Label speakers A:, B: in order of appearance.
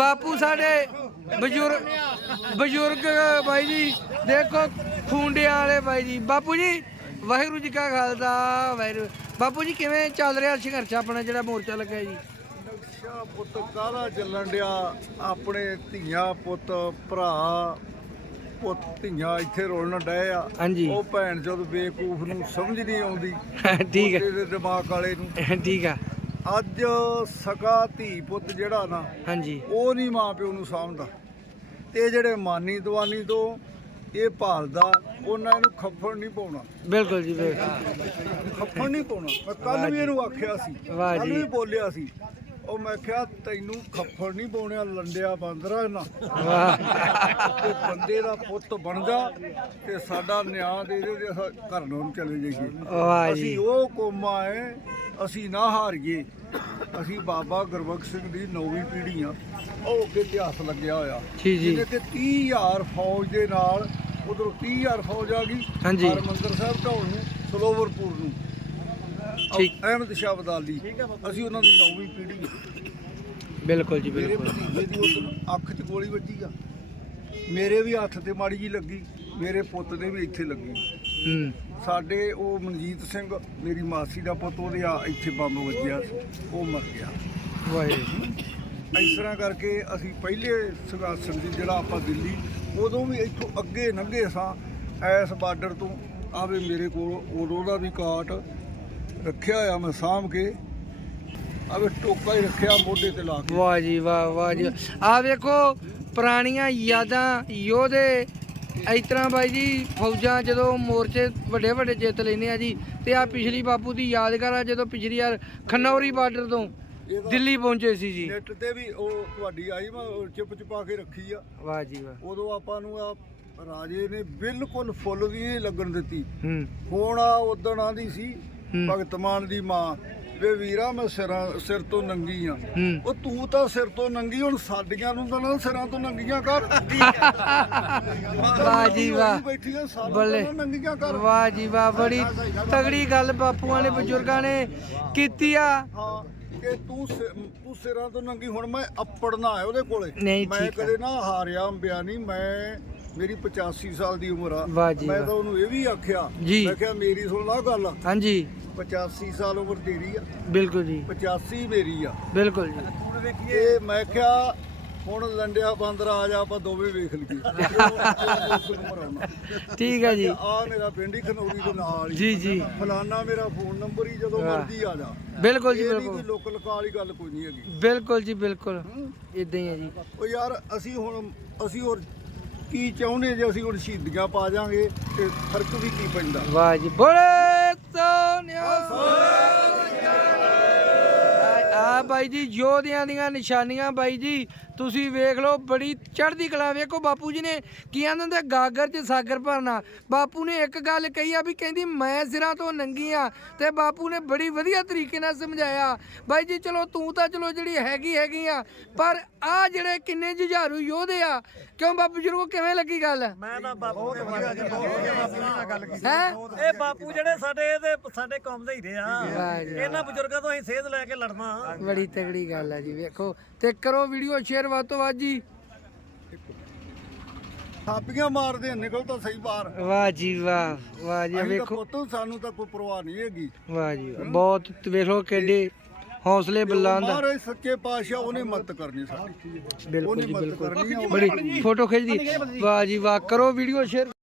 A: ਬਾਪੂ ਸਾਡੇ ਬਜ਼ੁਰਗ ਬਜ਼ੁਰਗ ਬਾਈ ਜੀ ਦੇਖੋ ਖੁੰਡਿਆਂ ਵਾਲੇ ਬਾਈ ਜੀ। ਬਾਪੂ ਜੀ ਵਾਹਿਗੁਰੂ ਜੀ ਕਾ ਖਾਲਸਾ ਵਾਹਿਗੁਰੂ। ਬਾਪੂ ਜੀ ਕਿਵੇਂ ਚੱਲ ਰਿਹਾ ਸੰਘਰਸ਼ ਆਪਣਾ ਜਿਹੜਾ ਮੋਰਚਾ ਲੱਗਾ ਜੀ?
B: ਨਕਸ਼ਾ ਪੁੱਤ ਕਾਹਦਾ ਚੱਲਣ ਡਿਆ? ਆਪਣੇ ਧੀਆਂ ਪੁੱਤ ਭਰਾ ਪੁੱਤ ਧੀਆਂ ਇੱਥੇ ਰੋਲਣ ਡਏ ਆ।
A: ਹਾਂਜੀ।
B: ਉਹ ਭੈਣ ਚੋਦ ਬੇਕੂਫ ਨੂੰ ਸਮਝ ਨਹੀਂ ਆਉਂਦੀ।
A: ਠੀਕ
B: ਉਹਦੇ ਦੇ ਦਿਮਾਗ ਵਾਲੇ ਨੂੰ।
A: ਹੈ ਠੀਕ ਆ।
B: ਅੱਜ ਸਕਾ ਧੀ ਪੁੱਤ ਜਿਹੜਾ ਨਾ
A: ਹਾਂਜੀ।
B: ਉਹ ਨਹੀਂ ਮਾਂ ਪਿਓ ਨੂੰ ਸਾਂਭਦਾ। ਤੇ ਜਿਹੜੇ ਮਾਨੀ ਦਵਾਨੀ ਤੋਂ ਇਹ ਭਾਲਦਾ ਉਹਨਾਂ ਇਹਨੂੰ ਖੱਫੜ ਨਹੀਂ ਪਾਉਣਾ।
A: ਬਿਲਕੁਲ ਜੀ ਬਿਲਕੁਲ।
B: ਖੱਫੜ ਨਹੀਂ ਪਾਉਣਾ। ਮੈਂ ਕੱਲ ਵੀ ਇਹਨੂੰ ਆਖਿਆ ਸੀ ਕੱਲ। ਵੀ ਬੋਲਿਆ ਸੀ ਉਹ ਮੈਂ ਕਿਹਾ ਤੈਨੂੰ ਖੱਫੜ ਨਹੀਂ ਪਾਉਣਿਆ ਲੰਡਿਆ ਬਾਂਦਰਾ ਨਾ। ਤੇ ਬੰਦੇ ਦਾ ਪੁੱਤ ਬਣਦਾ ਤੇ ਸਾਡਾ ਨਿਆਂ ਦੇ ਦੇ ਤੇ ਅਸੀਂ ਘਰ ਨੂੰ ਚਲੇ ਜਾਈਏ।
A: ਵਾਹ ਜੀ।
B: ਅਸੀਂ ਉਹ ਕੋਮਾ ਹੈ ਅਸੀਂ ਨਾ ਹਾਰੀਏ। ਅਸੀਂ ਬਾਬਾ ਗੁਰਬਖਸ਼ ਸਿੰਘ ਦੀ ਨੌਵੀਂ ਪੀੜ੍ਹੀ ਆ। ਉਹ ਅੱਗੇ ਇਤਿਹਾਸ ਲੱਗਿਆ ਹੋਇਆ।
A: ਜੀ ਜੀ।
B: ਜਿਹਦੇ ਤੇ 30000 ਫੌਜ ਦੇ ਨਾਲ ਉਧਰੋਂ 30000 ਫੌਜ ਆ ਗਈ।
A: ਹਾਂਜੀ।
B: ਹਰਮੰਦਰ ਸਾਹਿਬ ਢਾਉਣ ਨੂੰ ਸਲੋਵਰਪੁਰ ਨੂੰ।
A: ਠੀਕ।
B: ਅਹਿਮਦ ਸ਼ਾਹ ਅਬਦਾਲੀ ਅਸੀਂ ਉਹਨਾਂ ਦੀ ਨੌਵੀਂ ਪੀੜ੍ਹੀ ਆ
A: ਬਿਲਕੁਲ ਜੀ
B: ਮੇਰੇ
A: ਬਿਲਕੁਲ।
B: ਭਤੀਜੇ ਦੀ ਉਸ ਅੱਖ 'ਚ ਗੋਲੀ ਵੱਜੀ ਆ। ਮੇਰੇ ਵੀ ਹੱਥ ਤੇ ਮਾੜੀ ਜੀ ਲੱਗੀ ਮੇਰੇ ਪੁੱਤ ਦੇ ਵੀ ਇੱਥੇ ਲੱਗੀ।
A: ਹੂੰ।
B: ਸਾਡੇ ਉਹ ਮਨਜੀਤ ਸਿੰਘ ਮੇਰੀ ਮਾਸੀ ਦਾ ਪੁੱਤ ਉਹਦੇ ਆ ਇੱਥੇ ਬੰਬ ਵੱਜਿਆ ਸੀ ਉਹ ਮਰ ਗਿਆ।
A: ਵਾਹਿਗੁਰੂ।
B: ਇਸ ਤਰ੍ਹਾਂ ਕਰਕੇ ਅਸੀਂ ਪਹਿਲੇ ਸੰਘਰਸ਼ ਦੀ ਜਿਹੜਾ ਆਪਾਂ ਦਿੱਲੀ ਉਦੋਂ ਵੀ ਇੱਥੋਂ ਅੱਗੇ ਲੰਘੇ ਸਾਂ ਐਸ ਬਾਰਡਰ ਤੋਂ ਆਵੇ ਮੇਰੇ ਕੋਲ ਉਦੋਂ ਦਾ ਵੀ ਕਾਟ ਰੱਖਿਆ ਹੋਇਆ ਮੈਂ ਸਾਂਭ ਕੇ। ਆਵੇ ਟੋਕਾ ਹੀ ਰੱਖਿਆ ਮੋਢੇ ਤੇ ਲਾ ਕੇ।
A: ਵਾਹ ਜੀ ਵਾਹ ਵਾਹ ਜੀ। ਆ ਵੇਖੋ ਪੁਰਾਣੀਆਂ ਯਾਦਾਂ ਯੋਧੇ। ਇਸ ਤਰ੍ਹਾਂ ਬਾਈ ਜੀ ਫੌਜਾਂ ਜਦੋਂ ਮੋਰਚੇ ਵੱਡੇ ਵੱਡੇ ਜਿੱਤ ਲੈਂਦੇ ਆ ਜੀ ਤੇ ਆ ਪਿਛਲੀ ਬਾਪੂ ਦੀ ਯਾਦਗਾਰ ਆ ਜਦੋਂ ਪਿਛਲੀ ਵਾਰ ਖਨੌਰੀ ਬਾਰਡਰ ਤੋਂ ਦਿੱਲੀ ਪਹੁੰਚੇ ਸੀ ਜੀ।
B: ਨੈਟ ਤੇ ਵੀ ਉਹ ਤੁਹਾਡੀ ਆਈ ਮੈਂ ਚਿਪ ਚਪਾ ਕੇ ਰੱਖੀ ਆ।
A: ਵਾਹ ਜੀ ਵਾਹ।
B: ਉਦੋਂ ਆਪਾਂ ਨੂੰ ਆ ਰਾਜੇ ਨੇ ਬਿਲਕੁਲ ਫੁੱਲ ਵੀ ਨਹੀਂ ਲੱਗਣ ਦਿੱਤੀ।
A: ਹੂੰ।
B: ਹੁਣ ਆ ਉਦਣ ਆਂਦੀ ਸੀ। ਭਗਤ ਮਾਨ ਦੀ ਮਾਂ ਵੇ ਵੀਰਾ ਮੈਂ ਸਿਰਾਂ ਸਿਰ ਤੋਂ ਨੰਗੀ ਆ। ਉਹ ਤੂੰ ਤਾਂ ਸਿਰ ਤੋਂ ਨੰਗੀ ਹੁਣ ਸਾਡੀਆਂ ਨੂੰ ਤਾਂ ਨਾ ਸਿਰਾਂ ਤੋਂ ਨੰਗੀਆਂ ਕਰ।
A: ਵਾਹ ਜੀ ਵਾਹ। ਬੱਲੇ। ਵਾਹ ਜੀ ਵਾਹ ਬੜੀ ਤਗੜੀ ਗੱਲ ਬਾਪੂਆਂ ਨੇ ਬਜ਼ੁਰਗਾਂ ਨੇ ਕੀਤੀ ਆ।
B: ਕਿ ਤੂੰ ਤੂੰ ਸਿਰਾਂ ਤੋਂ ਨੰਗੀ ਹੁਣ ਮੈਂ ਅੱਪੜਨਾ ਹੈ ਉਹਦੇ ਕੋਲੇ। ਮੈਂ। ਕਦੇ ਨਾ ਹਾਰਿਆ ਅੰਬਿਆ ਨਹੀਂ ਮੈਂ ਮੇਰੀ 85 ਸਾਲ ਦੀ ਉਮਰ ਆ।
A: ਵਾਹ ਜੀ
B: ਮੈਂ
A: ਵਾਹ।
B: ਤਾਂ ਉਹਨੂੰ ਇਹ ਵੀ ਆਖਿਆ
A: ਜੀ।
B: ਮੈਂ ਕਿਹਾ ਮੇਰੀ ਸੁਣ ਲਾ ਗੱਲ।
A: ਹਾਂਜੀ।
B: 85 ਸਾਲ ਉਮਰ ਤੇਰੀ ਆ।
A: ਬਿਲਕੁਲ ਜੀ।
B: 85 ਮੇਰੀ ਆ।
A: ਬਿਲਕੁਲ ਜੀ।
B: ਇਹ ਮੈਂ ਕਿਹਾ ਹੁਣ ਲੰਡਿਆ ਬਾਂਦਰ ਆ ਜਾ ਆਪਾਂ ਦੋਵੇਂ ਵੇਖ ਲਈਏ।
A: ਠੀਕ ਹੈ ਜੀ।
B: ਆ ਮੇਰਾ ਪਿੰਡ ਹੀ ਖਨੌਰੀ ਦੇ ਨਾਲ ਹੀ।
A: ਜੀ ਜੀ।
B: ਫਲਾਨਾ ਮੇਰਾ ਫੋਨ ਨੰਬਰ ਹੀ ਜਦੋਂ
A: ਵਾਹ।
B: ਮਰਜ਼ੀ ਆ ਜਾ।
A: ਬਿਲਕੁਲ ਜੀ
B: ਇਹ ਨਹੀਂ
A: ਬਿਲਕੁਲ।
B: ਕੋਈ ਲੋਕਲ ਕਾਲ ਹੀ ਗੱਲ ਕੋਈ ਨਹੀਂ ਹੈਗੀ।
A: ਬਿਲਕੁਲ ਜੀ ਬਿਲਕੁਲ।
B: ਹੂੰ।
A: ਇਦਾਂ ਹੀ ਹੈ ਜੀ।
B: ਉਹ ਯਾਰ ਅਸੀਂ ਹੁਣ ਅਸੀਂ ਹੋਰ ਕੀ ਚਾਹੁੰਦੇ ਜੇ ਅਸੀਂ ਹੁਣ ਸ਼ਹੀਦੀਆਂ ਪਾ ਜਾਾਂਗੇ ਤੇ ਫ਼ਰਕ ਵੀ ਕੀ ਪੈਂਦਾ?
A: ਵਾਹ ਜੀ ਬੋਲੇ ਸੋਨਿਆ ਆ ਬਾਈ ਜੀ ਯੋਧਿਆਂ ਦੀਆਂ ਨਿਸ਼ਾਨੀਆਂ ਬਾਈ ਜੀ। ਤੁਸੀਂ ਵੇਖ ਲਓ ਬੜੀ ਚੜ੍ਹਦੀ ਕਲਾ ਵੇਖੋ ਬਾਪੂ ਜੀ ਨੇ। ਕੀ ਆਂਦੇ ਹੁੰਦੇ ਗਾਗਰ 'ਚ ਸਾਗਰ ਭਰਨਾ। ਬਾਪੂ ਨੇ ਇੱਕ ਗੱਲ ਕਹੀ ਆ ਵੀ ਕਹਿੰਦੀ ਮੈਂ ਸਿਰਾਂ ਤੋਂ ਨੰਗੀ ਆ। ਤੇ ਬਾਪੂ ਨੇ ਬੜੀ ਵਧੀਆ ਤਰੀਕੇ ਨਾਲ ਸਮਝਾਇਆ। ਬਾਈ ਜੀ ਚਲੋ ਤੂੰ ਤਾਂ ਚਲੋ ਜਿਹੜੀ ਹੈਗੀ ਹੈਗੀ ਆ ਪਰ ਆ ਜਿਹੜੇ ਕਿੰਨੇ ਜੁਝਾਰੂ ਯੋਧੇ ਆ ਕਿਉਂ ਬਾਪੂ ਜੀ ਨੂੰ ਕਿਵੇਂ ਲੱਗੀ ਗੱਲ?
C: ਮੈਂ ਤਾਂ ਬਾਪੂ ਦੇ ਬਾਰੇ ਚ ਬਹੁਤ ਵਧੀਆ ਬਾਪੂ ਨਾਲ ਗੱਲ ਕੀਤੀ।
A: ਹੈ?
C: ਇਹ ਬਾਪੂ ਜਿਹੜੇ ਸਾਡੇ ਇਹਦੇ ਸਾਡੇ ਕੰਮ ਦੇ ਹੀ ਰਹੇ
A: ਵਾਹ
C: ਆ ਇਹਨਾਂ ਬਜ਼ੁਰਗਾਂ ਤੋਂ ਅਸੀਂ ਸੇਧ ਲੈ ਕੇ ਲੜਨਾ।
A: ਬੜੀ ਤਗੜੀ ਗੱਲ ਹੈ ਜੀ ਵੇਖੋ। ਤੇ ਕਰੋ ਵੀਡੀਓ ਸ਼ੇਅਰ ਵੱਧ ਤੋਂ ਵੱਧ ਜੀ।
B: ਥਾਪੀਆਂ ਮਾਰਦੇ ਆ, ਨਿਕਲ ਤਾਂ ਸਹੀ ਬਾਹਰ।
A: ਵਾਹ ਜੀ ਵਾਹ ਵਾਹ ਜੀ
B: ਅਸੀਂ ਤਾਂ
A: ਵੇਖੋ।
B: ਪੁੱਤ ਸਾਨੂੰ ਤਾਂ ਕੋਈ ਪਰਵਾਹ ਨਹੀਂ ਹੈਗੀ।
A: ਵਾਹ ਜੀ ਵਾਹ। ਬਹੁਤ ਵੇਖ ਕਿੱਡੇ ਹੌਸਲੇ ਬੁਲੰਦ ਆ।
B: ਮਹਾਰਾਜ ਸੱਚੇ ਪਾਤਸ਼ਾਹ ਉਹਨੇ ਮਦਦ ਕਰਨੀ ਸਾਡੀ।
A: ਬਿਲਕੁਲ
B: ਉਹਨੇ
A: ਜੀ
B: ਮਦਦ
A: ਬਿਲਕੁਲ।
B: ਕਰਨੀ ਆ, ਉਹ
A: ਬੜੀ ਫੋਟੋ ਖਿੱਚਦੀ। ਵਾਹ ਜੀ ਵਾਹ ਕਰੋ ਵੀਡੀਓ ਸ਼ੇਅਰ